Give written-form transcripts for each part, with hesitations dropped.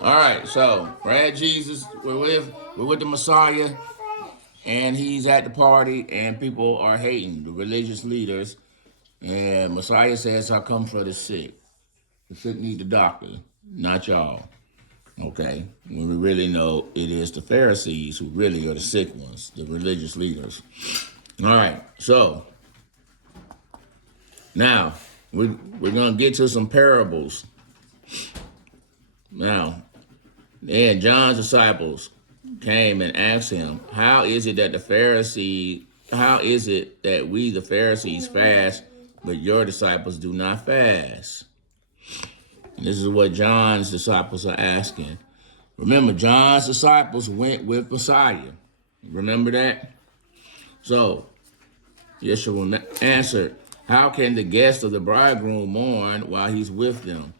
All right, so we're at Jesus. We're with the Messiah, and he's at the party, and people are hating the religious leaders. And Messiah says, "I come for the sick. The sick need the doctor, not y'all." Okay, when we really know it is the Pharisees who really are the sick ones, the religious leaders. All right, so now we're gonna get to some parables. Now, and John's disciples came and asked him, how is it that we the Pharisees fast, but your disciples do not fast? And this is what John's disciples are asking. Remember, John's disciples went with Messiah. Remember that? So, Yeshua answered, how can the guests of the bridegroom mourn while he's with them?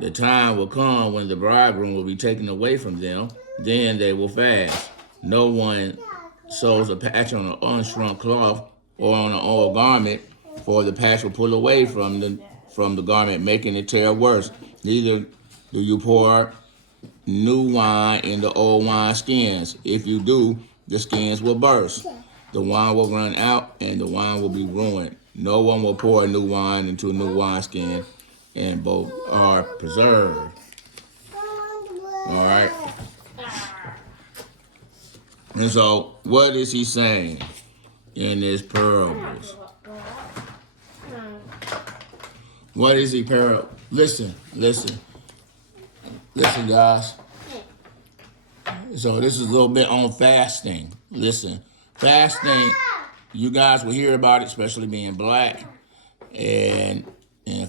The time will come when the bridegroom will be taken away from them. Then they will fast. No one sews a patch on an unshrunk cloth or on an old garment, for the patch will pull away from the garment, making it tear worse. Neither do you pour new wine in the old wine skins. If you do, the skins will burst. The wine will run out, and the wine will be ruined. No one will pour new wine into a new wineskin, and both are preserved. All right. And so, what is he saying in his parables? What is he parable? Listen, guys. So this is a little bit on fasting. Listen, fasting. You guys will hear about it, especially being black, and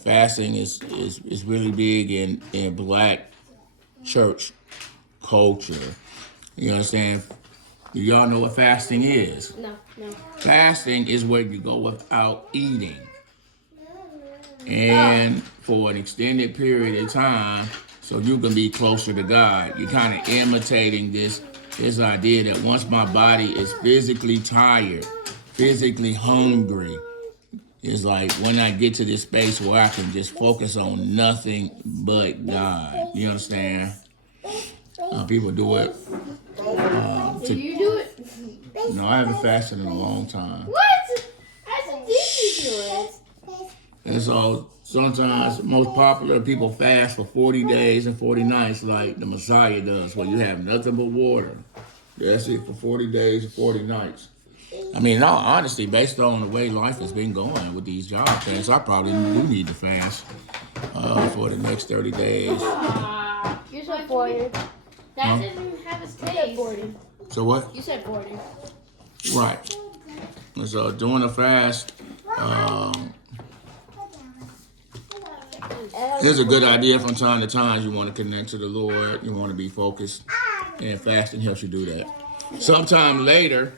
fasting is really big in black church culture. You understand? Do y'all know what fasting is? No. Fasting is where you go without eating, and for an extended period of time, so you can be closer to God. You're kind of imitating this idea that once my body is physically tired, physically hungry, it's like when I get to this space where I can just focus on nothing but God. You understand? People do it. Do you do it? No, I haven't fasted in a long time. What? I said, did you do it? And so sometimes most popular people fast for 40 days and 40 nights like the Messiah does, where you have nothing but water. That's it for 40 days and 40 nights. I mean, in all honesty, based on the way life has been going with these job things, I probably do need to fast for the next 30 days. You said 40. That didn't have a taste. 40. So what? You said 40. Right. And so doing a fast is a good idea from time to time. You want to connect to the Lord. You want to be focused. And fasting helps you do that. Sometime later,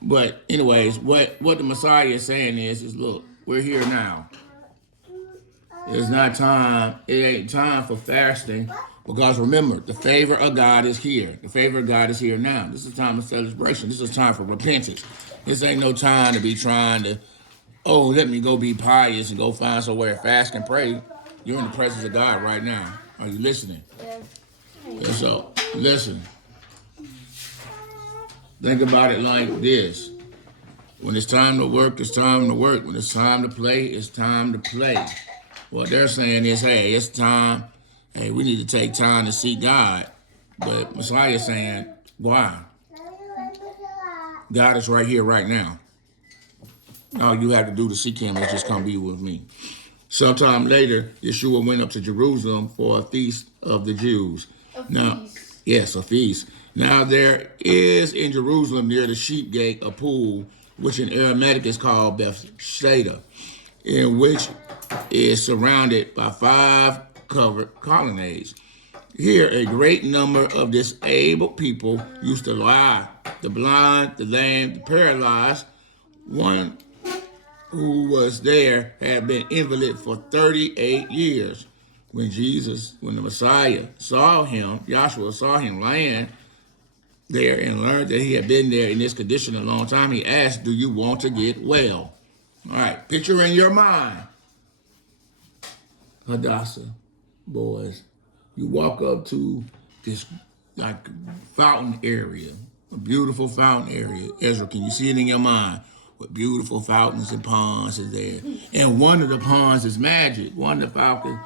but anyways, what the Messiah is saying is look, we're here now. It's not time. It ain't time for fasting. Because remember, the favor of God is here. The favor of God is here now. This is a time of celebration. This is time for repentance. This ain't no time to be trying to, let me go be pious and go find somewhere to fast and pray. You're in the presence of God right now. Are you listening? Yeah. And so, listen. Think about it like this. When it's time to work, it's time to work. When it's time to play, it's time to play. What they're saying is, hey, it's time. Hey, we need to take time to seek God. But Messiah is saying, why? God is right here, right now. All you have to do to seek him is just come be with me. Sometime later, Yeshua went up to Jerusalem for a feast of the Jews. Yes, a feast. Now there is in Jerusalem near the sheep gate a pool, which in Aramaic is called Bethsaida, in which is surrounded by 5 covered colonnades. Here, a great number of disabled people used to lie: the blind, the lame, the paralyzed. One who was there had been invalid for 38 years. When the Messiah saw him, Joshua saw him lying there and learned that he had been there in this condition a long time, he asked, do you want to get well? All right, picture in your mind Hadassah boys You walk up to this like fountain area, a beautiful fountain area. Ezra, can you see it in your mind? With beautiful fountains and ponds is there. And one of the ponds is magic. One of the fountains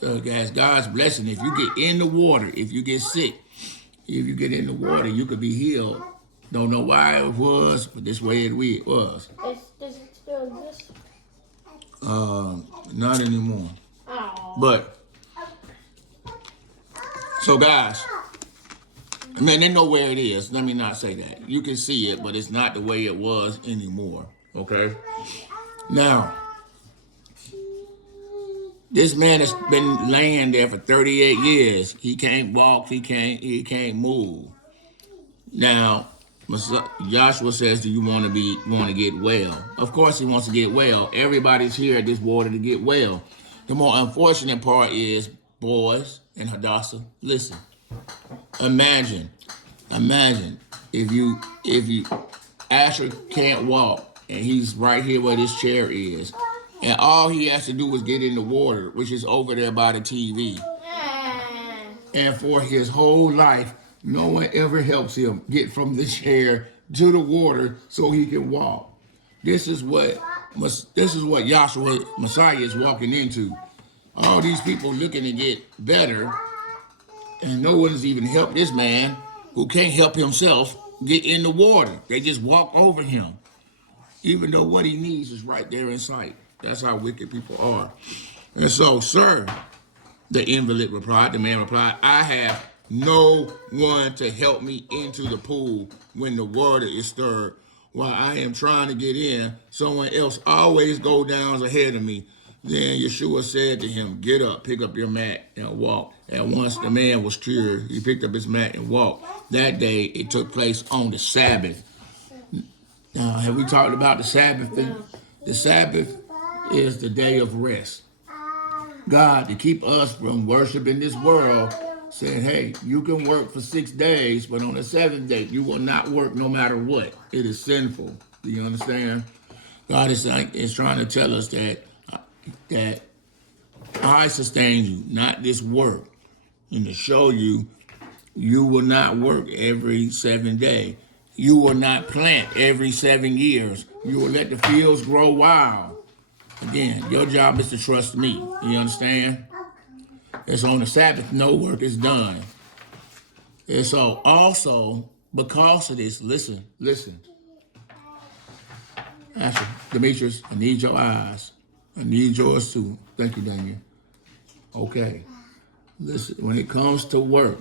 has God's blessing. If you get in the water, if you get sick, if you get in the water, you could be healed. Don't know why it was, but this way it was. Does it still exist? Not anymore. Oh. But, so guys, man, they know where it is. Let me not say that. You can see it, but it's not the way it was anymore. Okay? Now, this man has been laying there for 38 years. He can't walk. He can't move. Now, Joshua says, do you want to get well? Of course he wants to get well. Everybody's here at this water to get well. The more unfortunate part is, boys and Hadassah, listen. Imagine if you Asher can't walk and he's right here where this chair is, and all he has to do is get in the water, which is over there by the TV. And for his whole life, no one ever helps him get from the chair to the water so he can walk. This is what Yahshua Messiah is walking into. All these people looking to get better, and no one's even helped this man who can't help himself get in the water. They just walk over him, even though what he needs is right there in sight. That's how wicked people are. And so, sir, the invalid replied, the man replied, I have no one to help me into the pool when the water is stirred. While I am trying to get in, someone else always goes down ahead of me. Then Yeshua said to him, get up, pick up your mat, and walk. At once the man was cured. He picked up his mat and walked. That day, it took place on the Sabbath. Now, have we talked about the Sabbath? The Sabbath is the day of rest. God, to keep us from worshiping this world, said, hey, you can work for 6 days, but on the 7th day, you will not work no matter what. It is sinful. Do you understand? God is trying to tell us that I sustain you, not this work. And to show you, you will not work every 7 days. You will not plant every 7 years. You will let the fields grow wild. Again, your job is to trust me. You understand? And so on the Sabbath, no work is done. And so also, because of this, listen. Asher, Demetrius, I need your eyes. I need yours too. Thank you, Daniel. Okay. Listen, when it comes to work,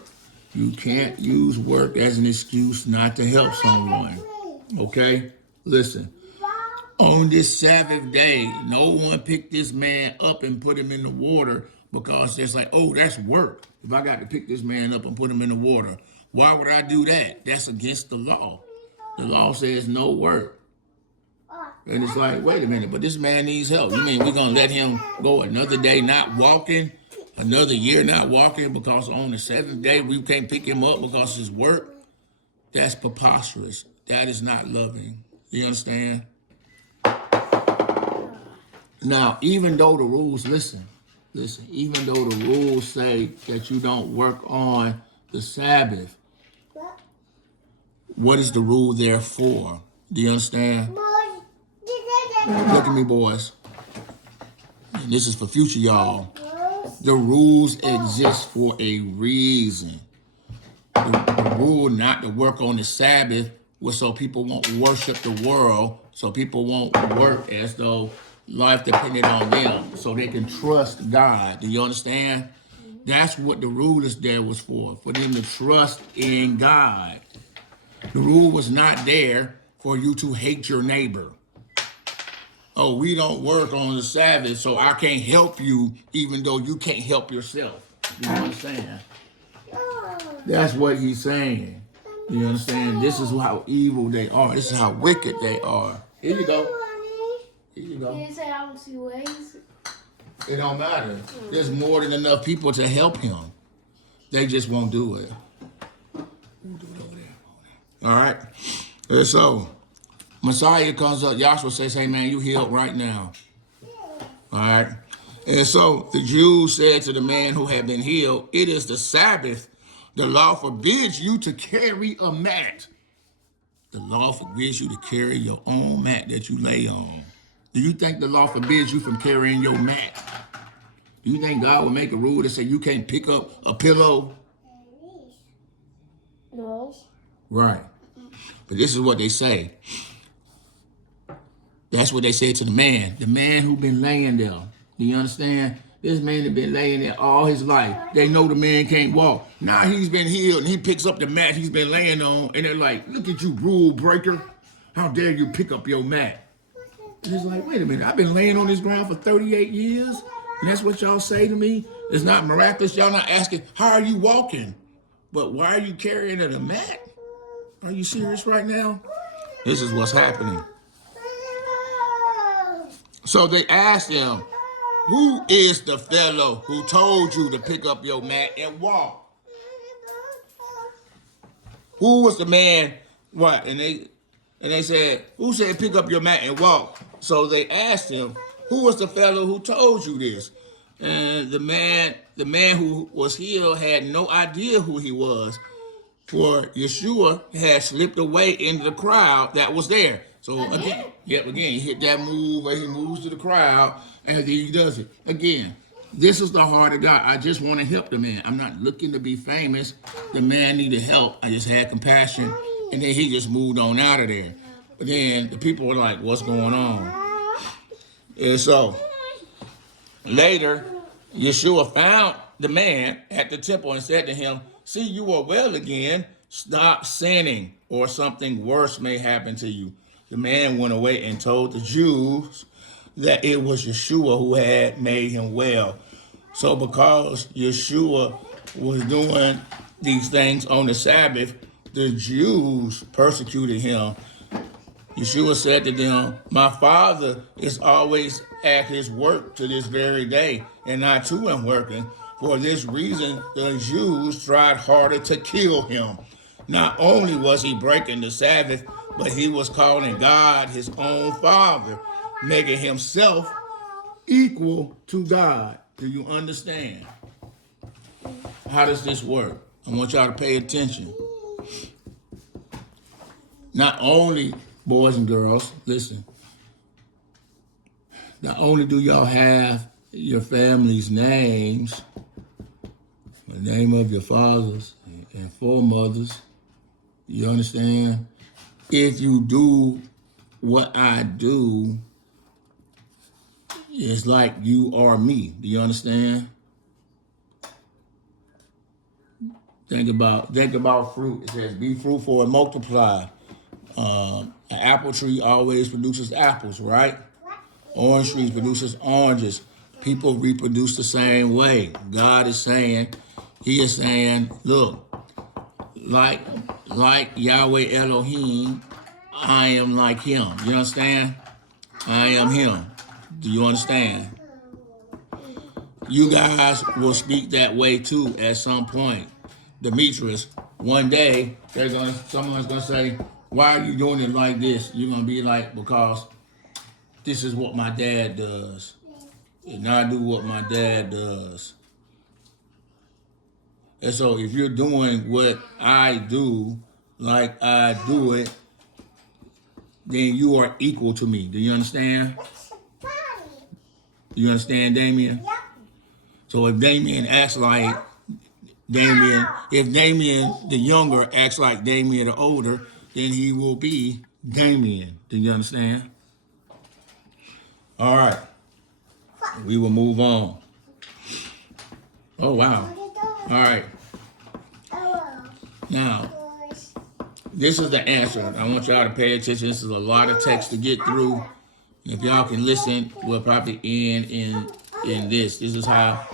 you can't use work as an excuse not to help someone. Okay? Listen. On this Sabbath day, no one picked this man up and put him in the water because it's like, oh, that's work. If I got to pick this man up and put him in the water, why would I do that? That's against the law. The law says no work. And it's like, wait a minute, but this man needs help. You mean we're going to let him go another day not walking, another year not walking because on the 7th day we can't pick him up because of his work? That's preposterous. That is not loving. You understand? Now, even though the rules, listen, even though the rules say that you don't work on the Sabbath, what is the rule there for? Do you understand? Look at me, boys. And this is for future y'all. The rules exist for a reason. The rule not to work on the Sabbath was so people won't worship the world, so people won't work as though life depended on them, so they can trust God. Do you understand? That's what the rule is there was for them to trust in God. The rule was not there for you to hate your neighbor. Oh, we don't work on the Sabbath, so I can't help you even though you can't help yourself. You understand? That's what he's saying. You understand? This is how evil they are. This is how wicked they are. Here you go. Here you go. You didn't say I don't see ways. It don't matter. There's more than enough people to help him. They just won't do it. We'll do it over there. All right? And so, Messiah comes up. Yahshua says, hey, man, you healed right now. All right? And so the Jews said to the man who had been healed, it is the Sabbath. The law forbids you to carry a mat. The law forbids you to carry your own mat that you lay on. Do you think the law forbids you from carrying your mat? Do you think God will make a rule that say you can't pick up a pillow? No. Right. But this is what they say. That's what they said to the man who been laying there. Do you understand? This man had been laying there all his life. They know the man can't walk. Now he's been healed and he picks up the mat he's been laying on and they're like, look at you, rule breaker. How dare you pick up your mat? And it's like, wait a minute, I've been laying on this ground for 38 years and that's what y'all say to me? It's not miraculous. Y'all not asking, how are you walking? But why are you carrying a mat? Are you serious right now? This is what's happening. So they asked him, who is the fellow who told you to pick up your mat and walk? Who was the man? What? And they said, who said pick up your mat and walk? So they asked him, who was the fellow who told you this? And the man who was healed had no idea who he was, for Yeshua had slipped away into the crowd that was there. So again, he hit that move where he moves to the crowd and then he does it. Again, this is the heart of God. I just want to help the man. I'm not looking to be famous. The man needed help. I just had compassion. And then he just moved on out of there. But then the people were like, what's going on? And so later, Yeshua found the man at the temple and said to him, see, you are well again. Stop sinning, or something worse may happen to you. The man went away and told the Jews that it was Yeshua who had made him well. So because Yeshua was doing these things on the Sabbath, the Jews persecuted him. Yeshua said to them, my Father is always at his work to this very day, and I too am working. For this reason, the Jews tried harder to kill him. Not only was he breaking the Sabbath, but he was calling God his own Father, making himself equal to God. Do you understand? How does this work? I want y'all to pay attention. Not only, boys and girls, listen, not only do y'all have your family's names, the name of your fathers and foremothers, you understand? If you do what I do, it's like you are me. Do you understand? Think about fruit. It says, be fruitful and multiply. An apple tree always produces apples, right? Orange trees produces oranges. People reproduce the same way. God is saying, he is saying, look, like Yahweh Elohim, I am like him. You understand? I am him. Do you understand? You guys will speak that way too at some point. Demetrius, one day, someone's gonna say, why are you doing it like this? You're gonna be like, because this is what my dad does. And I do what my dad does. And so if you're doing what I do, like I do it, then you are equal to me. Do you understand? Do you understand, Damien? Yep. So if Damien acts like Damien, if Damien the younger acts like Damien the older, then he will be Damien. Do you understand? All right. We will move on. Oh, wow. All right. Now, this is the answer. I want y'all to pay attention. This is a lot of text to get through. If y'all can listen, we'll probably end in this. This is how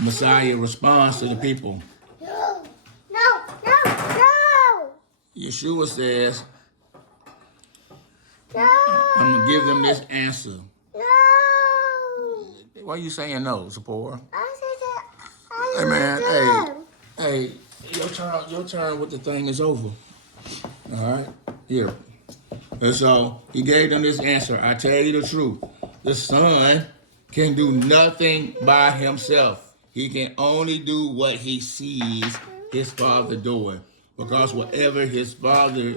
Messiah responds to the people. No. Yeshua says, No. I'm going to give them this answer. No. Why are you saying no, Zipporah? I Hey, man, hey, your turn with the thing is over. All right, here. And so he gave them this answer. I tell you the truth. The Son can do nothing by himself. He can only do what he sees his Father doing. Because whatever his Father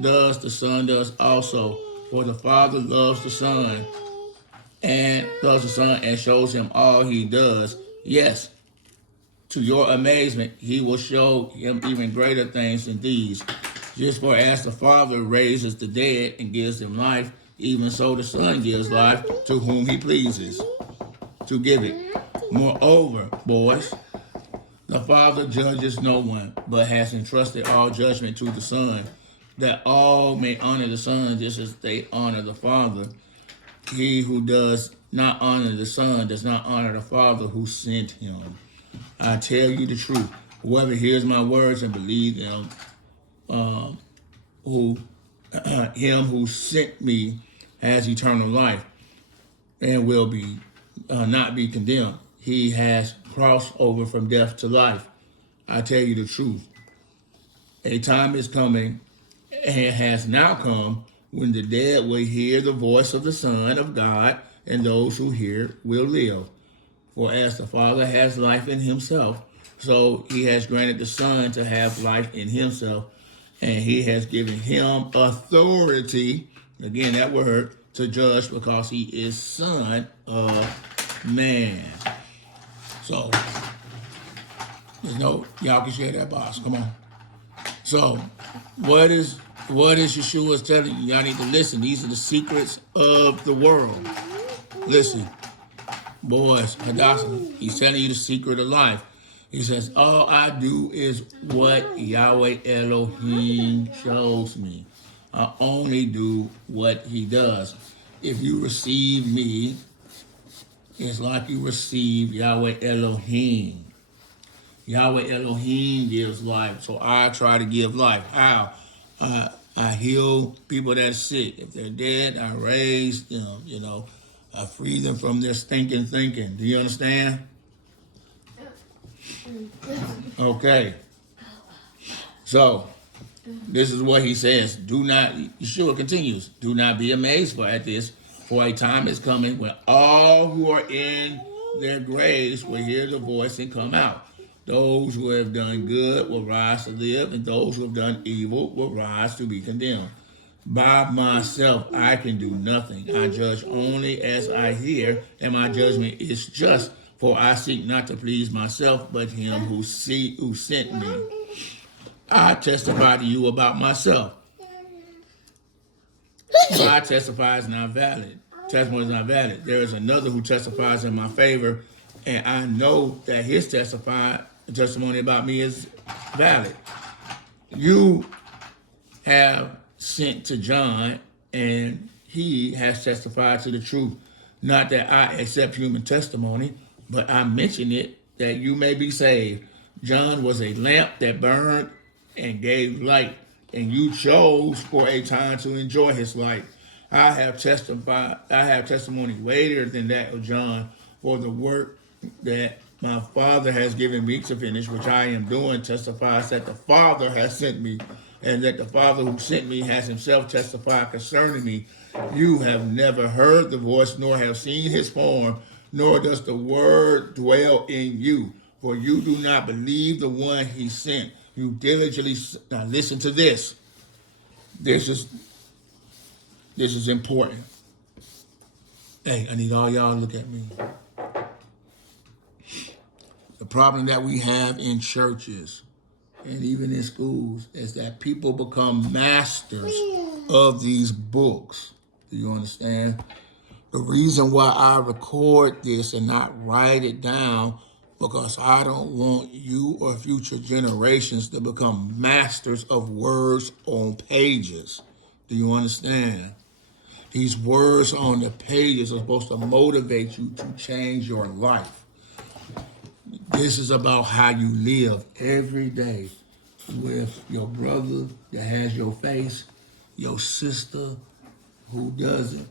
does, the Son does also. For the Father loves the Son and shows him all he does. Yes, to your amazement, he will show him even greater things than these. Just for as the Father raises the dead and gives them life, even so the Son gives life to whom he pleases to give it. Moreover, boys, the Father judges no one, but has entrusted all judgment to the Son, that all may honor the Son just as they honor the Father. He who does not honor the Son does not honor the Father who sent him. I tell you the truth. Whoever hears my words and believes them, him who sent me has eternal life and will be not be condemned. He has crossed over from death to life. I tell you the truth. A time is coming and has now come when the dead will hear the voice of the Son of God, and those who hear will live. For as the Father has life in himself, so he has granted the Son to have life in himself, and he has given him authority, again that word, to judge, because he is Son of Man. So, y'all can share that box. Come on. So, what is Yeshua's telling you? Y'all need to listen. These are the secrets of the world. Listen, boys, Hadassah, he's telling you the secret of life. He says, all I do is what Yahweh Elohim shows me. I only do what he does. If you receive me, it's like you receive Yahweh Elohim. Yahweh Elohim gives life, so I try to give life. How? I heal people that are sick. If they're dead, I raise them, I free them from their stinking thinking. Do you understand? Okay. So, this is what he says. Yeshua continues, do not be amazed at this, for a time is coming when all who are in their graves will hear the voice and come out. Those who have done good will rise to live, and those who have done evil will rise to be condemned. By myself, I can do nothing. I judge only as I hear, and my judgment is just, for I seek not to please myself, but him who sent me. I testify to you about myself. My testify is not valid. Testimony is not valid. There is another who testifies in my favor, and I know that his testimony about me is valid. You have sent to John, and he has testified to the truth. Not that I accept human testimony, but I mention it that you may be saved. John was a lamp that burned and gave light, and you chose for a time to enjoy his light. I have testimony greater than that of John, for the work that my Father has given me to finish, which I am doing, testifies that the Father has sent me, and that the Father who sent me has himself testified concerning me. You have never heard the voice, nor have seen his form, nor does the word dwell in you, for you do not believe the one he sent. You diligently, now listen to this. This is important. Hey, I need all y'all to look at me. The problem that we have in churches and even in schools is that people become masters of these books. Do you understand? The reason why I record this and not write it down, because I don't want you or future generations to become masters of words on pages. Do you understand? These words on the pages are supposed to motivate you to change your life. This is about how you live every day with your brother that has your face, your sister who doesn't,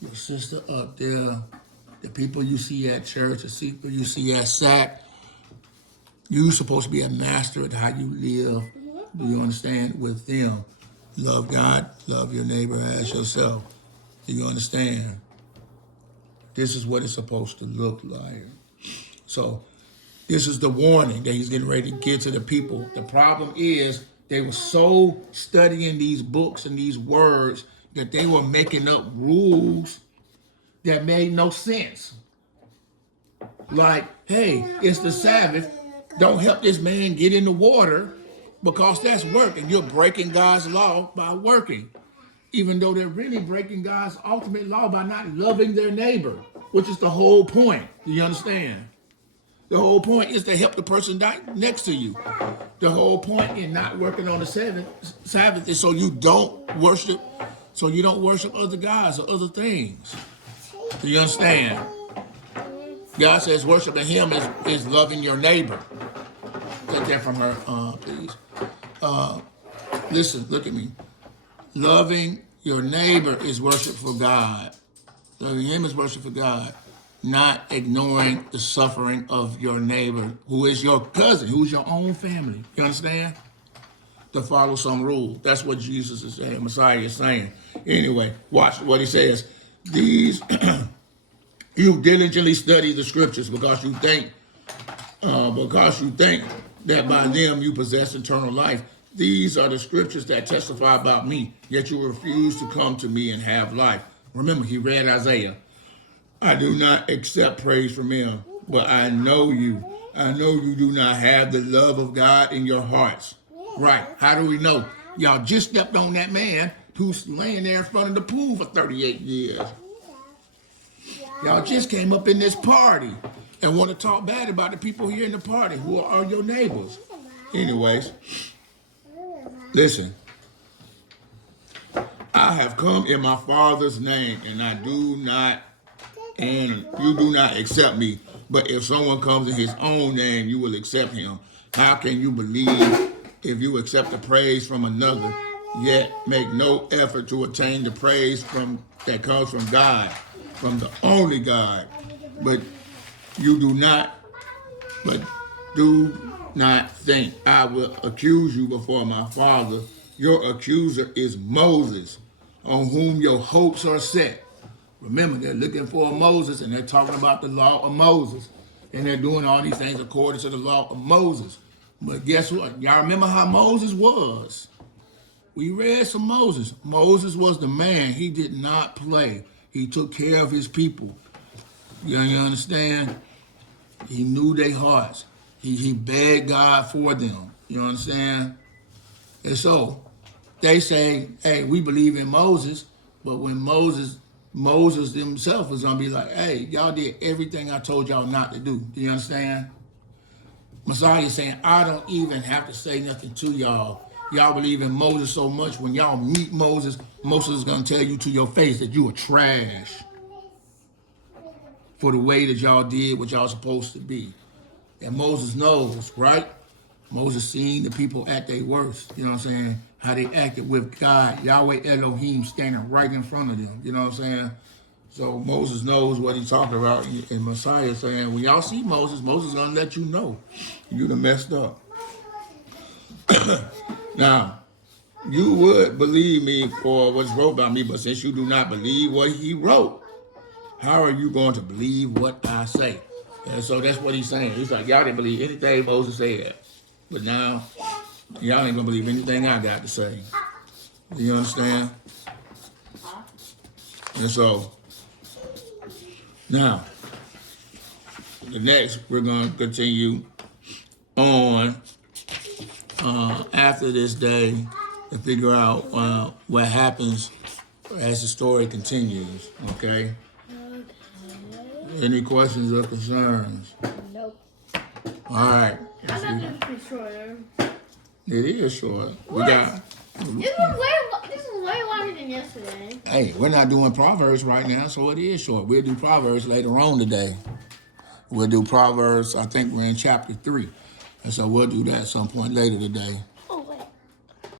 your sister up there, the people you see at church, the people you see at SAC. You're supposed to be a master at how you live. Do you understand? With them. Love God, love your neighbor as yourself. Do you understand? This is what it's supposed to look like. So this is the warning that he's getting ready to give to the people. The problem is they were so studying these books and these words that they were making up rules that made no sense. Like, hey, it's the Sabbath. Don't help this man get in the water because that's work, and you're breaking God's law by working. Even though they're really breaking God's ultimate law by not loving their neighbor, which is the whole point. Do you understand? The whole point is to help the person next to you. The whole point in not working on the Sabbath is so you don't worship other gods or other things. Do you understand? God says worshiping him is loving your neighbor. Take that from her, please. Listen, look at me. Loving your neighbor is worship for God. Loving him is worship for God. Not ignoring the suffering of your neighbor, who is your cousin, who's your own family. You understand? To follow some rule. That's what Jesus is saying, Messiah is saying. Anyway, watch what he says. These, you diligently study the scriptures because you think that by them you possess eternal life. These are the scriptures that testify about me, yet you refuse to come to me and have life. Remember, he read Isaiah. I do not accept praise from him, but I know you. I know you do not have the love of God in your hearts. Right. How do we know? Y'all just stepped on that man who's laying there in front of the pool for 38 years. Y'all just came up in this party and want to talk bad about the people here in the party who are your neighbors. Anyways, listen. I have come in my Father's name, and you do not accept me. But if someone comes in his own name, you will accept him. How can you believe if you accept the praise from another, yet make no effort to attain the praise that comes from God, from the only God? But do not think I will accuse you before my Father. Your accuser is Moses, on whom your hopes are set. Remember, they're looking for Moses, and they're talking about the law of Moses. And they're doing all these things according to the law of Moses. But guess what? Y'all remember how Moses was? We read some Moses. Moses was the man. He did not play. He took care of his people. You understand? He knew their hearts. He begged God for them. You understand? And so they say, hey, we believe in Moses, but when Moses himself was going to be like, hey, y'all did everything I told y'all not to do. Do you understand? Messiah is saying, I don't even have to say nothing to y'all. Y'all believe in Moses so much, when y'all meet Moses, Moses is going to tell you to your face that you are trash for the way that y'all did what y'all supposed to be. And Moses knows, right? Moses seen the people at their worst, you know what I'm saying? How they acted with God, Yahweh Elohim standing right in front of them, you know what I'm saying? So Moses knows what he's talking about. And Messiah is saying, when y'all see Moses is going to let you know you done messed up. Now, you would believe me for what's wrote about me, but since you do not believe what he wrote, how are you going to believe what I say? And so that's what he's saying. He's like, y'all didn't believe anything Moses said. But now, y'all ain't going to believe anything I got to say. Do you understand? And so, now, the next, we're going to continue on after this day to figure out what happens as the story continues, okay? Any questions or concerns? Nope. All right. I thought this would be shorter. It is short. What? This is way longer than yesterday. Hey, we're not doing Proverbs right now, so it is short. We'll do Proverbs later on today. We'll do Proverbs, I think we're in chapter 3. And so we'll do that at some point later today.